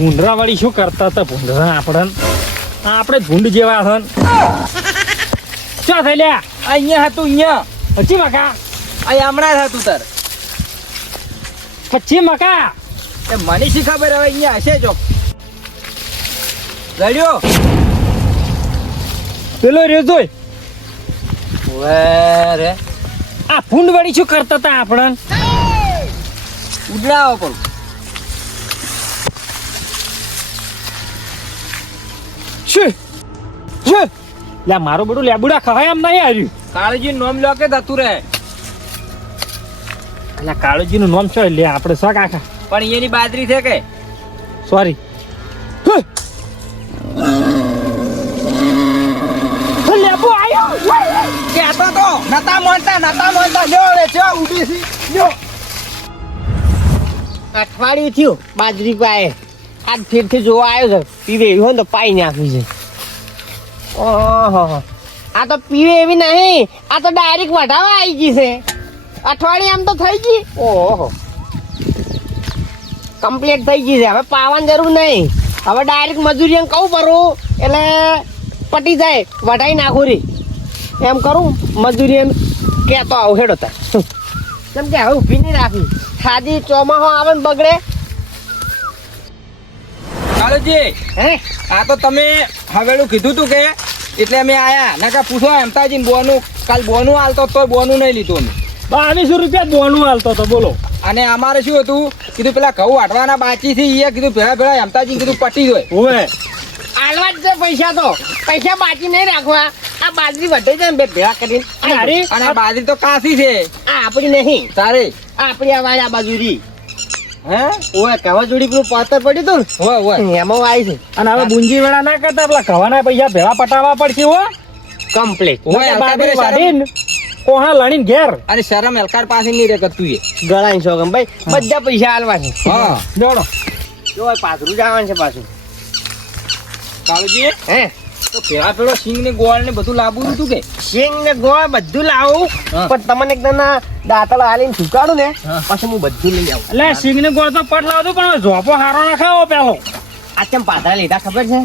ભૂંડરા વાળી શું કરતા હતા ભૂંડરા આપણે ભૂંડ જેવા હન શું થઈ લ્યા અહીંયા હતું અહીંયા પછી મકા અહીંયા હમણાં જ હતું તાર પછી મકા એ મને શી ખબર હવે અહીંયા હશે જો લડ્યો પેલો રહ્યો જોઈ રે આ ભૂંડ વાળી શું કરતા હતા આપણે ઉડાવો પણ શું શું લ્યા મારું બધું લેબુડા ખવાય એમ નહીં આવ્યું કાળજી નોમ લો કે થતું રહે એટલે કાળુજીનું નામ શું લે આપણે શોખ આખા પણ એની બાજરી છે કે સોરી લેબુ આવ્યો કહેતો તો નતા મોનતા લ્યો રે ચો ઊભી સી લ્યો અઠવાડિયું થયું બાજરી પાએ આજ ફેરથી જોવા આવ્યો છે પીવે એવી હોય ને તો પાઈ નાખવી છે ઓહો આ તો પીવે એવી નહીં આ તો ડાયરેક્ટ વઢાવા આવી ગઈ છે અઠવાડિયે આમ તો થઈ ગઈ ઓહો કમ્પ્લીટ થઈ ગઈ છે હવે પાવાની જરૂર નહીં હવે ડાયરેક્ટ મજૂરીને કહું ભરું એટલે પટી જાય વઢાઈ નાખું રી એમ કરું મજૂરી કહેતો આવું હેડો તાર કેમ કે હવે ઊભી નહીં રાખી ખાદી ચોમાહો આવે ને બગડે કાળજી હે આ તો તમે હવેલું કીધું તું કે એટલે અમે આયા નકા પૂછો એમતાજી બોનું કાલ બોનું હાલતો તો બોનું નહીં લીધું અમે 2200 રૂપિયા બોનું હાલતો તો બોલો અને અમારે શું હતું કીધું પેલા ઘઉં વાટવાના બાકી થી એ કીધું ભેળા એમતાજી કીધું પટી હોય ઓવે આલવા જ છે પૈસા બાકી નહીં રાખવા આ બાજરી વધે છે ને બે ભેળા કરીને અરે અને આ બાજરી તો કાસી છે આ આપણી નહીં તારે આ આપણી આ વાળી આ બાજુરી હે ઓય કવા જોડી પેલું પાતર પડ્યું તું હોય હોય ને એમાં વાય છે અને હવે બુંજી વેળા ના કરતા પેલા ખવાના પૈસા ભેળા પટાવવા પડશે હો કમ્પ્લીટ હોય બાજરી હલકા વાઢીને કોહા લણીને ઘેર અને શરમ હલકાર પાસે નહીં રે કરતું એ ગળાઈ શોગમ ભાઈ બધા પૈસા આલવા છે હા જોડો જો પાથરું જવાનું છે પાછું કાળજી હે તો પેલા પેલો સિંગ ને ગોળ ને બધું લાવવું હતું કે સિંગ ને ગોળ બધું લાવું હા. પણ તમને એકદમ દાંતળ હાલીને છુકાડું ને હા. પછી હું બધું લઈ આવું એટલે સિંગ ને ગોળ તો પટ લાવતો પણ ઝોપો હારો ના ખાવો પેલો આ ચમ પાથરા લીધા ખબર છે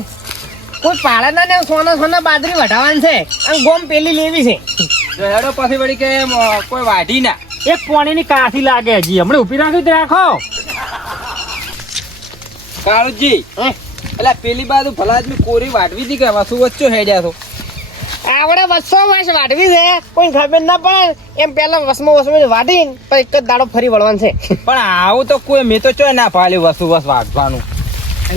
કોઈ પાડે ને સોના બાજરી વઢાવાની છે અને ગોમ પેલી લેવી છે જો હેડો પછી વળી કે કોઈ વાઢી ના એક પોણીની કાથી લાગે હજી હમણાં ઉભી રાખી તો રાખો કાળુજી હે? એટલે પેલી બાજુ ભલા આદમી કોરી વાટવી હતી કે વસુ વચ્ચો હેડ્યા તો આવડે વસો વાસ વાઢવી છે કોઈ ખબર ના પડે એમ પેલા વસમાં વાઢીને પછી એક જ દાડો ફરી વળવાનું છે પણ આવું તો કોઈ મેં તો ચોય ના પાડ્યું વસુ વસ વાટવાનું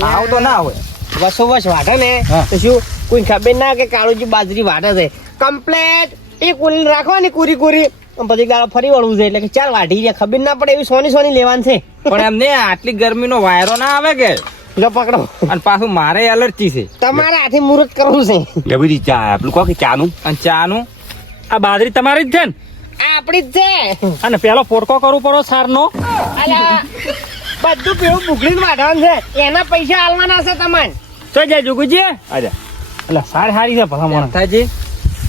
આવું તો ના હોય વસો વસ વાઢે ને હા. તો શું કોઈ ખબર ના કે કાળુજી બાજરી વાઢે છે કમ્પ્લેટ એ કુલી રાખવાની કુરી પછી દાડો ફરી વળવું છે એટલે કે ચાલ વાઢી જાય ખબર ના પડે એવી સોની લેવાનું છે પણ એમને આટલી ગરમીનો વાયરો ના આવે કે લો પકડો અને પાછું મારે એલર્જી છે તમારે હાથી મુહૂર્ત કરવું છે એટલે બધી ચા પેલું કહો કે ચાનું અને ચાનું આ બાજરી તમારી જ છે ને આ આપણી જ છે અને પેલો પોરકો કરવો પડો સારનો અલા, બધું પેલું બુકડીને વાઢવાનું છે એના પૈસા આલવાના છે તમારે તો જાય જુગુજી અરે એટલે સારી સારી છે ભલા મને થાજી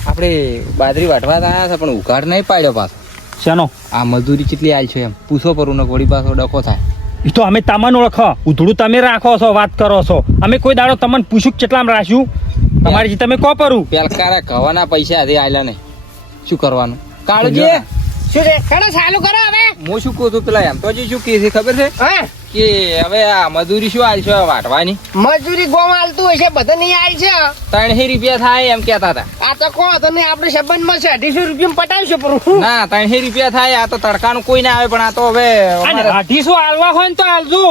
આપણે બાજરી વાટવા આવ્યા છે પણ ઉઘાડ નહીં પાડ્યો પાછો શેનો આ મજૂરી કેટલી આલ છે એમ પૂછો પરું ને વળી પાછો ડખો થાય એ તો અમે તમને ઓળખો ઉધડું તમે રાખો છો વાત કરો છો અમે કોઈ દાડો તમને પૂછ્યું કે કેટલામાં રાખ્યું તમારી તમે કો પરું પેલકારા ઘવાના પૈસા હજી આલ્યા નહીં શું કરવાનું કાળુજી શું છે ખેડો ચાલુ કરો હવે હું શું કહું છું પેલા એમ તો શું કહે છે ખબર છે હા કે હવે આ મજૂરી શું આલ છે વાટવાની મજૂરી ગોમ હાલતું હોય છે બધા નહીં આલ છે 300 રૂપિયા થાય એમ કેતા હતા આ તો કહો તમે આપણે સંબંધમાં છે 250 રૂપિયા પટાવશું પણ ના 300 રૂપિયા થાય આ તો તડકાનું કોઈ ના આવે પણ આ તો હવે અને અમારે 250 આલવા હોય ને તો આલજો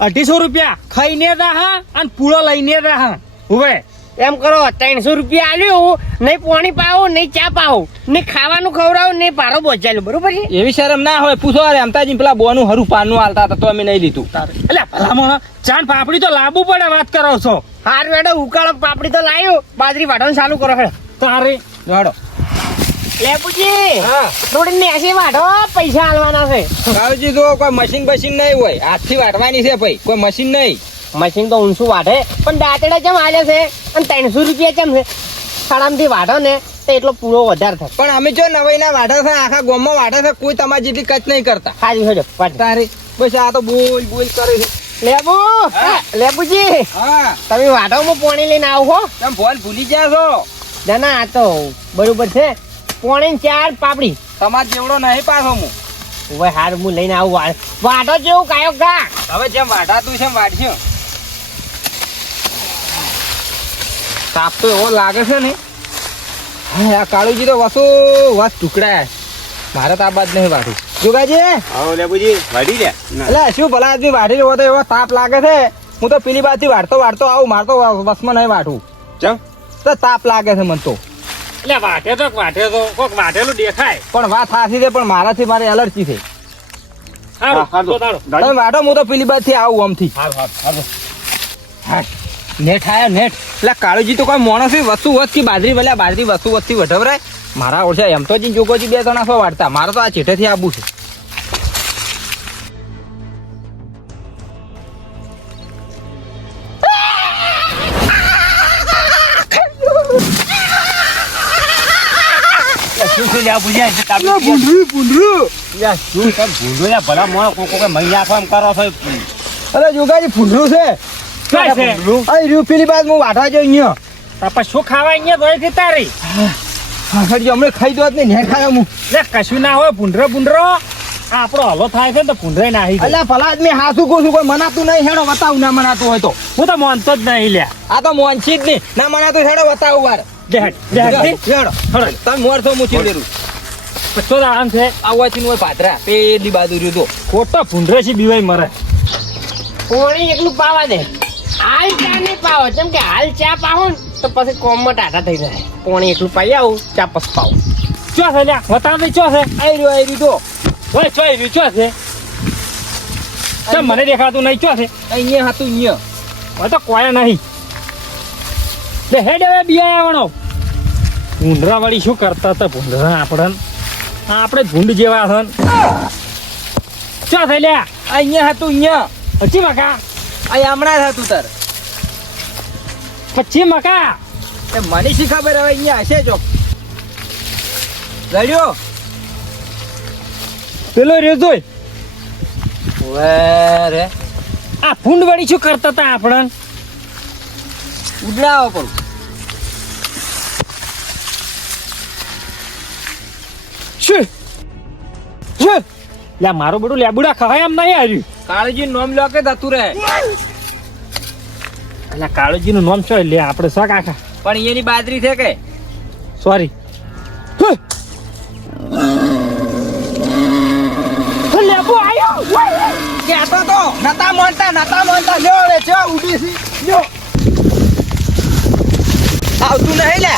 250 રૂપિયા ખાઈને રાહા અને પૂળો લઈને રાહા હવે એમ કરો 300 રૂપિયા આલ્યું નહીં પાણી પાવો નહીં ચા પાવો નહીં ખાવાનું ખવડાવો નહીં પારો બોચાલ્યો બરોબર છે એવી શરમ ના હોય પૂછો અરે અમતાજી પેલા બોનું હરું પાનનું હાલતા હતા તો અમે નહીં લીધું એટલે ભલામણ ચાંદ પાપડી તો લાવવું પડે વાત કરો છો હાર વેડો ઉકાળો પાપડી તો લાવ્યો બાજરી વાઢવાનું ચાલુ કરો હેડો તારે જોડો લેપુજી હા થોડી નેસી વાઢો પૈસા આલવાના છે કાળજી જો કોઈ મશીન બશીન નહીં હોય હાથથી વાટવાની છે ભાઈ કોઈ મશીન નહીં મશીન તો ઊંચું વાઢે પણ દાંતડા ચમ આલે છે અને 300 રૂપિયા ચમ છે સાડામથી વાઢો ને તો એટલો પૂરો વધારે થાય પણ અમે જો નવાઈના વાઢા છે આખા ગામમાં વાઢા છે કોઈ તમારી જેટલી કચ નહીં કરતા હાજી હેડો વાઢ તારે બસ આ તો બોલ બોલ કરે છે લેબુ લેબુજી હા તમે વાઢામાં પાણી લઈને આવો હો તમે ફોન ભૂલી ગયા છો ના ના આ તો બરોબર છે પાણી 4 પાપડી તમાર જેવડો નહીં પાછો હું હવે હાર હું લઈને આવું વાઢો જેવું કાયો ગા હવે જેમ વાઢાતું છે એમ વાઢશું તાપ તો એવો લાગે છે ને હા આ કાળુજી તો વસો વસ ટુકડા મારે તો આ બાદ નહીં વાઢું જોગાજી આવો લેબુજી વાડી લે એટલે શું ભલા આદમી વાઢી લેવો તો એવો તાપ લાગે છે હું તો પેલી બાજુથી વાઢતો આવું મારે તો વસમાં નહીં વાઢું ચમ તો તાપ લાગે છે મને તો એટલે વાટે તો કોક વાટેલું દેખાય. પણ વાત સાચી છે પણ મારાથી મારે એલર્જી છે હારું, હા, તો તારો. તમે વાઢો હું તો પેલી બાજુથી આવું આમથી હા નેટ આયા નેટ એટલે કાળુજી તો કોઈ માણસ વસ્તુ વસ્તી બાજરી ભલે બાજરી વસ્તુ વસ્તી વઢવરાય મારા ઓછા એમ તો જ જોગોજી 2 સો વાળતા મારે તો આ ચેઠેથી આવું છે શું છે લે બુજી શું છે ભૂંડો લે ભલા મોણો કોકો મૈયા એમ કરો છો અરે જોગાજી ફૂંડરું છે ક્યાં છે? અરે રહ્યું પેલી બાદ હું વાઢવા જો અહીંયા તાપા શું ખાવા અહીંયા દોયથી તારી? હાખડજી હમણાં ખાઈ દો જ ને ખાયો હું લે કશું ના હોય ભૂંડરો આપણો હલો થાય છે ને તો ભૂંડરે નાહી જાય. અલ્યા ભલા આદમી હાસું કહું છું કોઈ મનાતું નહીં હેડો બતાવું ના મનાતું હોય તો હું તો માનતો જ નહીં લ્યા. આ તો મોનસી જ નહીં ના મનાતું હેડો બતાવું વાર દેહાડ, દેહાડ થી. હેડો હળો. તમે મોર છો હું ચીડેરું પચ્ચો તો આરામ છે. આવવાથી હોય પાત્રા પેલી બાજુ રહ્યું તો ખોટો ભૂંડરે છે બીવાય મરે. પાણી એકલું પાવા દે હાલ ચા નહીં પાવો કેમ કે હાલ ચા પાવો ને તો પછી કોમમાં ટાટા થઈ જાય પાણી એકલું પાઈ આવું ચા પછી પાવું ચો છે લ્યા? બતાવ દે ચો છે? આઈ રહ્યું તો ઓય ચો આવ્યું ચો છે? કેમ મને દેખાતું નહીં ચો છે? અહીંયા હતું અહીંયા હવે તો કોઈ નહીં. બે હેડ હવે બિયા આવવાનો. ભૂંડરા વાળી શું કરતા હતા ભૂંડરા આપણે ભૂંડ જેવા છે ને. ચો છે લ્યા? અહીંયા હતું અહીંયા હજી મકા આ હમણાં જ હતું તાર પછી મકા એ મને શી ખબર હવે અહીંયા હશે જો લડ્યો પેલો રેજોય રે આ ભૂંડ વાળી શું કરતા હતા આપણે? ઉડલાવો પણ શું શું લ્યા મારું બધું લેબુડા ખવાય એમ નહીં આવ્યું. કાળજી નોમ લો કે થતું રહે એટલે કાળુજી નું નામ શું લે આપણે શોખ આખા પણ એની બાજરી છે કે સોરી લેબુ આવ્યો કહેતો તો નતા મોનતા લ્યો રે ચો ઉડી સી લ્યો આવતું નહીં લે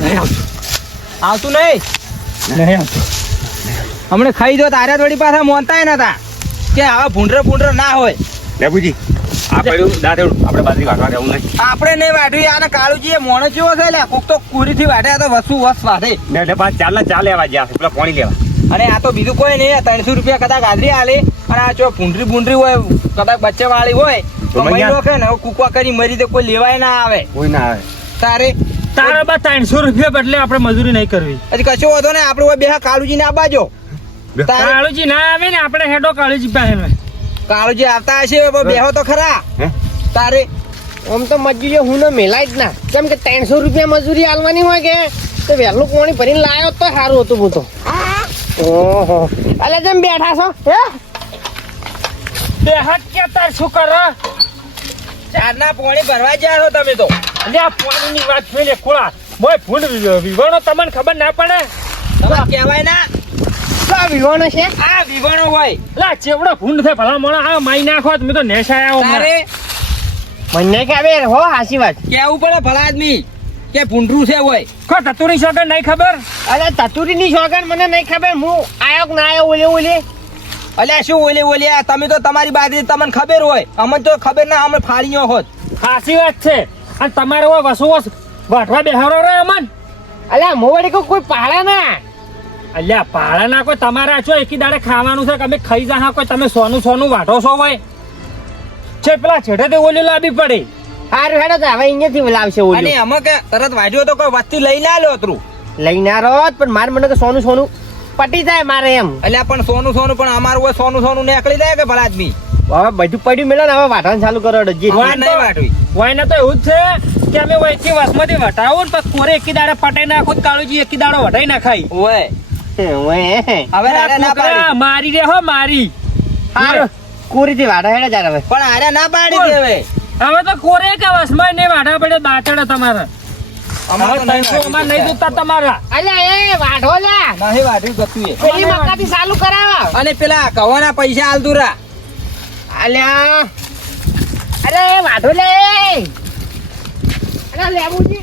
નહીં આવતું નહીં આવતું. હમણે ખાઈ દો તારે થોડી પાછા મોનતા નતા કે હવે ભૂંડરો ના હોય લેબુજી આ પડ્યું દાંતેડું આપણે બાજરી વાટવા જવું નહીં આપણે નહીં વાઢ્યું આને કાળુજી એ મોણો જેવો છે લે કોક તો કુરીથી વાઢે આ તો વસ્તુ વાઢે ને એટલે પાછા ચાલ લેવા ગયા છે પેલા પાણી લેવા અને આ તો બીજું કોઈ નહીં 300 રૂપિયા કદાચ હાજરી આલે અને આ જો ભૂંડરી હોય કદાચ બચ્ચા વાળી હોય તો તો મહિનો કે ને કુકવા કરી મરી તો કોઈ લેવાય ના આવે કોઈ ના આવે તારે તારા બા 300 રૂપિયા બદલે આપણે મજૂરી નહીં કરવી. હજી કશો વાંધો ને આપણે બે કાળુજી ને આબાજો તારે કાળુજી ના આવે ને આપણે હેડો કાળુજી પાસે. કાળુજી આવતા હશે બેહો તો ખરા હે તારે આમ તો મજૂરી હું ને મેલાય જ ના કેમ કે 300 રૂપિયા મજૂરી આલવાની હોય કે તો વહેલું પાણી ભરીને લાયો તો સારું હતું હું તો ઓહો અલે જેમ બેઠા છો હે બે હાથ કે તાર શું કરો? ચારના પાણી ભરવા ગયા છો તમે તો એટલે આ પાણીની વાત જોઈને ખોળા મોય ભૂંડ વિવાણો તમને ખબર ના પડે? તમારે કહેવાય ના આ વિવાનો છે આ વિવાણો હોય લા ચેવડો ભૂંડ છે ભલા મોણા આ માઈ નાખો તમે તો નેસાયા તારે મને કે આવે હો હાસી વાત કેવું પડે ભલા આદમી કે ભૂંડરું છે હોય કો તતુરી સગન નહીં ખબર? અરે તતુરી ની શોગન મને નહીં ખબર હું આયો કે ના આયો ઓલે અલ્યા શું ઓલે આ તમે તો તમારી બાજરી તમને ખબર હોય અમને તો ખબર ના અમે ફાળીઓ હોત ખાસી વાત છે. અને તમારે ઓ વસુ વાટવા બેહારો રે અમન. અલ્યા મોવડી કોઈ પાડા ના અલ્યા પાળા ના કોઈ તમારા છો એકી દાડે ખાવાનું છે કે અમે ખાઈ જા કોઈ તમે સોનું વાટો છો હોય છે પેલા છેડે તે ઓલી લાવી પડે. હારું હેડો તો હવે અહીંયાથી લાવશે અને ઓલી અમે કે તરત વાંચ્યો તો કોઈ વસ્તી લઈ ના લો તું લઈને રોત પણ માર મને કે સોનું પટી જાય મારે એમ અલ્યા પણ સોનું પણ અમારું હોય સોનું નીકળી જાય કે ભલા આદમી હવે બધું પડ્યું મેળે ને હવે વાટવાનું ચાલુ કરો જે હવે નહીં વાટવી. વાયને તો એવું જ છે કે અમે વયથી વસમાંથી વટાવો ને પછી કોરે એકી દાડે પટાઈ નાખો કાળુજી એકી દાડો વટાઈ નાખાય ઓય હવે આરે ના છોકરા, પાડી મારી રે હો મારી હારું કોરીથી વાટા હેડે જાર હવે પણ આરે ના પાડી દે હવે હવે તો કોરે કે વસમાં નહીં વાઢા પડે બાચડે તમારે અમારે હવે તો નહીં 300 અમારે નહીં જોતા તમારા અલ્યા એ વાઢો લ્યા નહીં વાટ્યું ગતું એ. પેલી મક્કાથી ચાલુ કરાવો અને પેલા કવાના પૈસા આલતું રા અલ્યા અરે વાઢો લે અરે લેબુજી